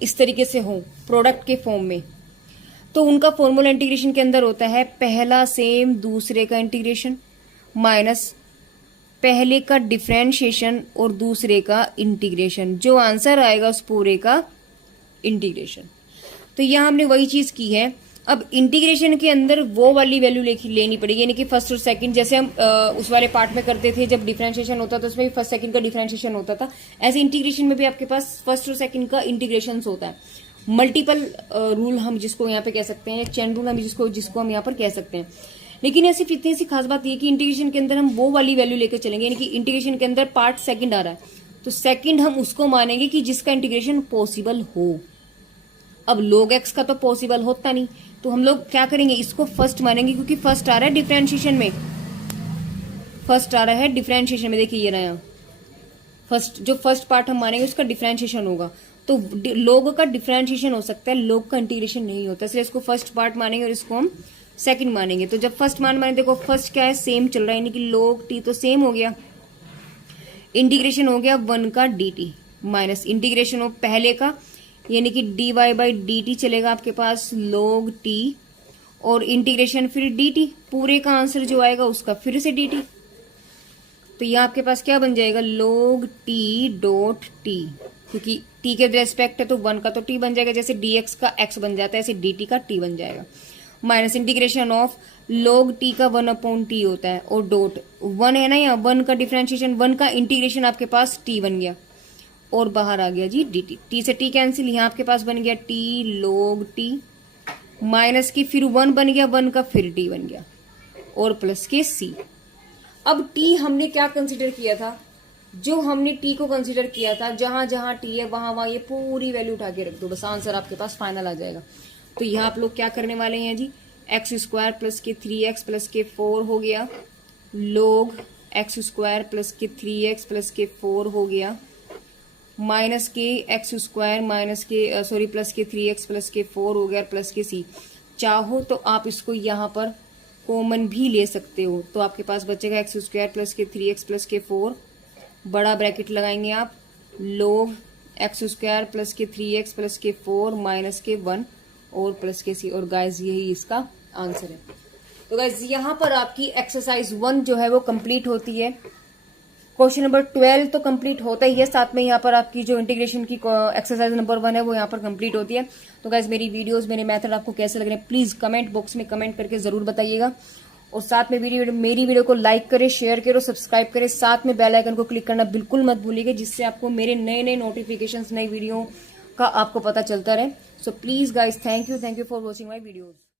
इस तरीके से हो प्रोडक्ट के फॉर्म में, तो उनका फॉर्मूला इंटीग्रेशन के अंदर होता है पहला सेम दूसरे का इंटीग्रेशन माइनस पहले का डिफरेंशिएशन और दूसरे का इंटीग्रेशन, जो आंसर आएगा उस पूरे का इंटीग्रेशन। तो यहां हमने वही चीज की है। अब इंटीग्रेशन के अंदर वो वाली वैल्यू लेनी पड़ेगी, यानी कि फर्स्ट और सेकंड, जैसे हम उस वाले पार्ट में करते थे जब डिफरेंशिएशन होता था उसमें भी फर्स्ट सेकंड का डिफरेंशिएशन होता था, ऐसे इंटीग्रेशन में भी आपके पास फर्स्ट और सेकंड का इंटीग्रेशन होता है। मल्टीपल रूल हम जिसको यहाँ पे कह सकते हैं, चेन रूल हम जिसको हम यहाँ पर कह सकते हैं। लेकिन ऐसी इतनी सी खास बात ये कि इंटीग्रेशन के अंदर हम वो वाली वैल्यू लेकर चलेंगे, यानी कि इंटीग्रेशन के अंदर पार्ट सेकंड आ रहा है तो सेकंड हम उसको मानेंगे कि जिसका इंटीग्रेशन पॉसिबल हो। अब log x का तो पॉसिबल होता नहीं, तो हम लोग क्या करेंगे, इसको फर्स्ट मानेंगे, क्योंकि फर्स्ट आ रहा है डिफरेंशिएशन में, देखिए ये रहा फर्स्ट, जो फर्स्ट पार्ट हम मानेंगे उसका डिफरेंशिएशन होगा। तो log का डिफरेंशिएशन हो सकता है, log का इंटीग्रेशन नहीं होता, इसलिए इसको फर्स्ट पार्ट मानेंगे और इसको हम सेकंड मानेंगे। तो जब फर्स्ट माने, देखो फर्स्ट क्या है, सेम चल रहा है, यानी कि log t तो सेम हो गया, इंटीग्रेशन हो गया 1 का dt माइनस इंटीग्रेशन हो पहले का, यानी कि dy बाई dt चलेगा आपके पास log t और इंटीग्रेशन फिर dt, पूरे का आंसर जो आएगा उसका फिर से dt। तो यह आपके पास क्या बन जाएगा, log t डॉट t, क्योंकि t के रेस्पेक्ट है तो 1 का तो t बन जाएगा, जैसे dx का x बन जाता है ऐसे dt का t बन जाएगा, minus integration of log t का 1/t होता है और डॉट 1 है ना, यहाँ 1 का डिफरेंशिएशन, 1 का इंटीग्रेशन आपके पास t बन गया और बाहर आ गया जी dt, t से t कैंसिल, यहाँ आपके पास बन गया t log t माइनस की फिर 1 बन गया, 1 का फिर t बन गया और प्लस के c। अब t हमने क्या कंसीडर किया था, जो हमने t को कंसीडर किया था, जहां जहां t है वहां ये पूरी वैल्यू उठा के रख दो, बस आंसर आपके पास फाइनल आ जाएगा। तो यहाँ आप लोग क्या करने वाले हैं जी, एक्स स्क्वायर प्लस के 3x प्लस के 4 हो गया, log x स्क्वायर प्लस के 3x प्लस के 4 हो गया, माइनस के एक्स स्क्वायर माइनस के सॉरी प्लस के 3x प्लस के 4 हो गया प्लस के c। चाहो तो आप इसको यहाँ पर कॉमन भी ले सकते हो, तो आपके पास बचेगा एक्स स्क्वायर प्लस के 3x प्लस के 4, बड़ा ब्रैकेट लगाएंगे आप, log x स्क्वायर प्लस के 3x प्लस के 4 माइनस के 1 और प्लस के c। और गाइज यही इसका आंसर है। तो गाइज यहाँ पर आपकी एक्सरसाइज 1 जो है वो कंप्लीट होती है। क्वेश्चन नंबर 12 तो कंप्लीट होता ही है, साथ में यहाँ पर आपकी जो इंटीग्रेशन की एक्सरसाइज नंबर 1 है वो यहाँ पर कंप्लीट होती है। तो गाइज मेरी वीडियोस, मेरे मेथड आपको कैसे लग रहे हैं प्लीज कमेंट बॉक्स में कमेंट करके जरूर बताइएगा, और साथ में मेरी वीडियो को लाइक करें, शेयर करें और सब्सक्राइब करें, साथ में बेल आइकन को क्लिक करना बिल्कुल मत भूलिएगा, जिससे आपको मेरे नए नए नोटिफिकेशंस, नई वीडियो का आपको पता चलता रहे। So please guys thank you for watching my videos.